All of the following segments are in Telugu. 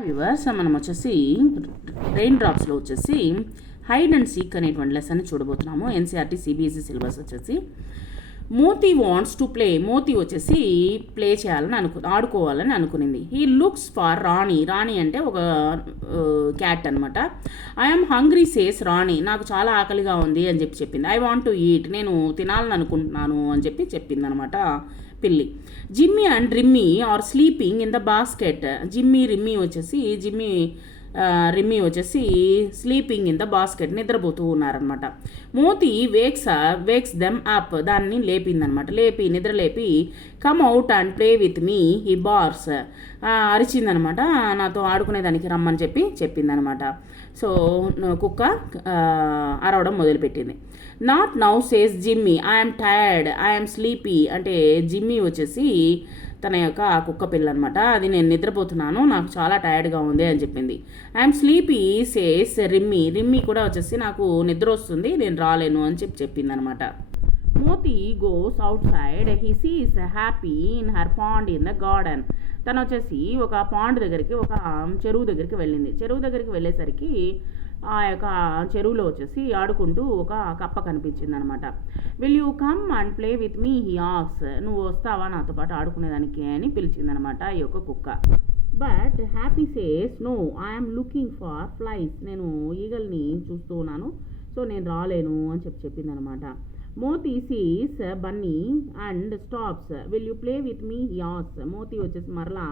వ్యూవర్స్ మనం వచ్చేసి రెయిన్ డ్రాప్స్లో వచ్చేసి హైడ్ అండ్ సీక్ అనేటువంటి లెసన్ చూడబోతున్నాము. ఎన్సీఆర్టీ సిబిఎస్ఈ సిలబస్ వచ్చేసి Moti wants to play. Moti వచ్చేసి ప్లే చేయాలని ఆడుకోవాలని అనుకునింది. He looks for Rani. Rani అంటే ఒక క్యాట్ అనమాట. I'm hungry says Rani. నాకు చాలా ఆకలిగా ఉంది అని చెప్పింది. I want to eat. నేను తినాలని అనుకుంటున్నాను అని చెప్పింది అనమాట పిల్లి. Jimmy and Rimmy are sleeping in the basket. Rimmy వచ్చేసి స్లీపింగ్ ఇన్ ద బాస్కెట్, నిద్రపోతూ ఉన్నారనమాట. Moti wakes them up. దాన్ని లేపిందనమాట. నిద్రలేపి come out and play with me he barks. అరిచిందనమాట. నాతో ఆడుకునేదానికి రమ్మని చెప్పిందనమాట. సో కుక్క అరవడం మొదలుపెట్టింది. Not now says Jimmy. I'm tired, I'm sleepy. అంటే జిమ్మీ వచ్చేసి తన యొక్క ఆ కుక్క పిల్ల అనమాట. అది నేను నిద్రపోతున్నాను, నాకు చాలా టైర్డ్గా ఉంది అని చెప్పింది. I'm sleepy says Rimmy. Rimmy కూడా వచ్చేసి నాకు నిద్ర వస్తుంది, నేను రాలేను అని చెప్పింది అనమాట. Moti goes outside. He sees happy in her pond in the garden. తను వచ్చేసి ఒక పాండ్ దగ్గరికి, ఒక చెరువు దగ్గరికి వెళ్ళింది. చెరువు దగ్గరికి వెళ్ళేసరికి ఆ యొక్క చెరువులో వచ్చేసి ఆడుకుంటూ ఒక కప్ప కనిపించింది అనమాట. Will you come and play with me he aux. నువ్వు వస్తావా నాతో పాటు ఆడుకునేదానికి అని పిలిచిందనమాట ఈ యొక్క కుక్క. But Happy says no, I'm looking for flies. నేను ఈగల్ని చూస్తూ ఉన్నాను, సో నేను రాలేను అని చెప్పిందనమాట. Moti sees Bunny and stops. Will you play with me యాస్. మోతీ వచ్చేసి మరలా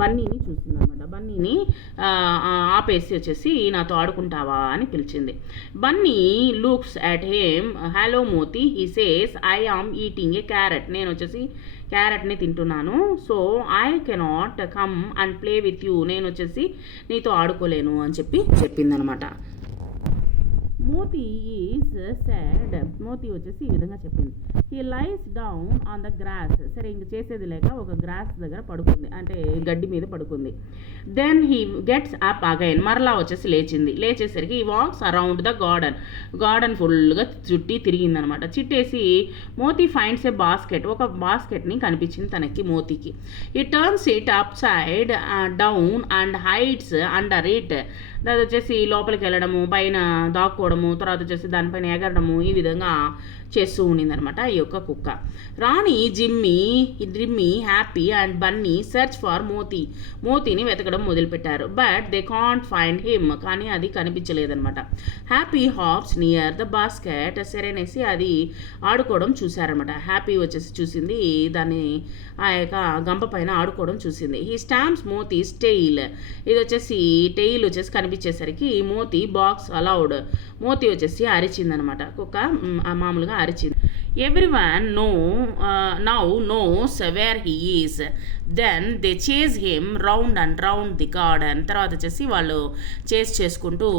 బన్నీని చూసిందనమాట. బన్నీని ఆపేసి వచ్చేసి నాతో ఆడుకుంటావా అని పిలిచింది. Bunny looks at him. Hello Moti. He says I am eating a carrot. నేను వచ్చేసి క్యారెట్ని తింటున్నాను. So I cannot come and play with you. నేను వచ్చేసి నీతో ఆడుకోలేను అని చెప్పిందనమాట. Moti is sad. మోతీ వచ్చేసి ఈ విధంగా చెప్పింది. He lies down on the grass. సరే ఇంక చేసేది లేక ఒక గ్రాస్ దగ్గర పడుకుంది, అంటే గడ్డి మీద పడుకుంది. Then he gets up again. మరలా వచ్చేసి లేచేసరికి ఈ వాక్స్ అరౌండ్ ద గార్డెన్ ఫుల్గా తిరిగిందనమాట. చిట్టేసి మోతీ ఫైండ్స్ ఏ బాస్కెట్. ఒక బాస్కెట్ని కనిపించింది తనకి, మోతీకి. ఈ turns it upside down and hides under it. అది వచ్చేసి లోపలికి వెళ్ళడము, పైన దాక్కోవడము, తర్వాత వచ్చేసి దానిపైన ఎగరడము, ఈ విధంగా చేస్తూ ఉండిందనమాట ఈ యొక్క కుక్క. Rani, Rimmy, Happy and Bunny search for మోతీని వెతకడం మొదలుపెట్టారు. But they can't find him. కానీ అది కనిపించలేదనమాట. Happy hops near the basket. సరేనేసి అది ఆడుకోవడం చూశారనమాట. హ్యాపీ వచ్చేసి చూసింది దాన్ని, ఆ యొక్క గంప పైన ఆడుకోవడం చూసింది. He stamps Moti's tail. ఇది వచ్చేసి టెయిల్ వచ్చేసి కనిపించేసరికి మోతీ బాక్స్ అలౌడ్. మోతీ వచ్చేసి అరిచిందనమాట. కుక్క మామూలుగా అరిచింది. Everyone now knows where he is. Then they chase him round and round the garden. తర్వాత వచ్చేసి వాళ్ళు చేసుకుంటూ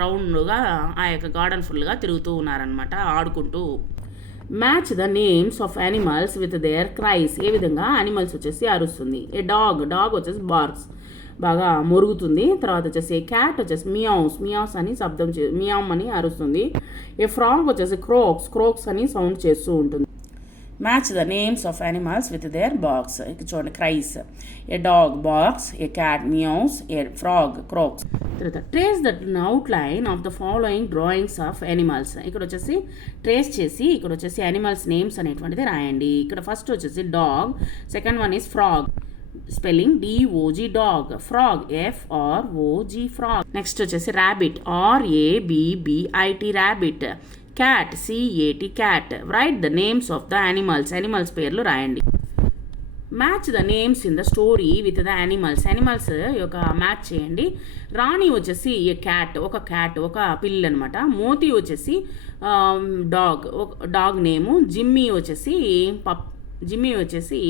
రౌండ్గా ఆ యొక్క గార్డెన్ ఫుల్గా తిరుగుతూ ఉన్నారనమాట, ఆడుకుంటూ. Match the names of animals with their cries. ఏ విధంగా యానిమల్స్ వచ్చేసి అరుస్తుంది. ఏ డాగ్ వచ్చేసి బార్క్స్, బాగా మొరుగుతుంది. తర్వాత వచ్చేసి క్యాట్ వచ్చేసి మియావ్స్ అని శబ్దం మియామ్ అని అరుస్తుంది. ఏ ఫ్రాగ్ వచ్చేసి క్రోక్స్ అని సౌండ్ చేస్తూ ఉంటుంది. Match the names of animals with there box. ఇక్కడ చూడండి, క్రైస్. ఏ డాగ్ బాక్స్, ఏ క్యాట్ మియావ్స్, ఏ ఫ్రాగ్ క్రోక్స్. తర్వాత trace the outline of the following drawings of animals. ఇక్కడ వచ్చేసి ట్రేస్ చేసి ఇక్కడ వచ్చేసి యానిమల్స్ నేమ్స్ అనేటువంటిది రాయండి. ఇక్కడ ఫస్ట్ వచ్చేసి dog, second one is frog, spelling DOG dog, frog FROG frog. Next వచ్చేసి rabbit RABBIT rabbit, cat CAT cat. Write the names of the animals పేర్లు రాయండి. Match the names in the story with the animals యొక్క మ్యాచ్ చేయండి. రాణి వచ్చేసి ఒక పిల్లి అనమాట. మోతీ వచ్చేసి డాగ్ నేము. జిమ్మీ వచ్చేసి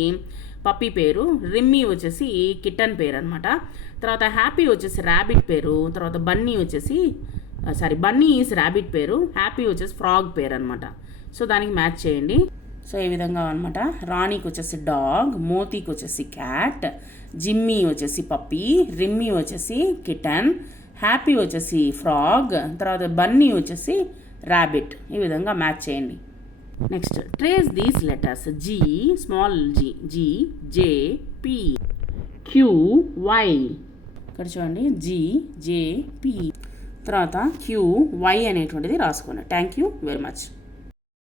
పప్పీ పేరు. రిమ్మీ వచ్చేసి కిట్టన్ పేరు అనమాట. తర్వాత హ్యాపీ వచ్చేసి ర్యాబిట్ పేరు. తర్వాత బన్నీ ఈజ్ ర్యాబిట్ పేరు. హ్యాపీ వచ్చేసి ఫ్రాగ్ పేరు అనమాట. సో దానికి మ్యాచ్ చేయండి. సో ఈ విధంగా అనమాట. రాణికి వచ్చేసి డాగ్, మోతీకి వచ్చేసి క్యాట్, జిమ్మీ వచ్చేసి పప్పీ, రిమ్మీ వచ్చేసి కిటన్, హ్యాపీ వచ్చేసి ఫ్రాగ్, తర్వాత బన్నీ వచ్చేసి ర్యాబిట్. ఈ విధంగా మ్యాచ్ చేయండి. Next trace these letters. Small G, J, P, Q, Y, ఇక్కడ చూడండి జీ జే పి తర్వాత క్యూ వై అనేటువంటిది రాసుకోండి. Thank you very much.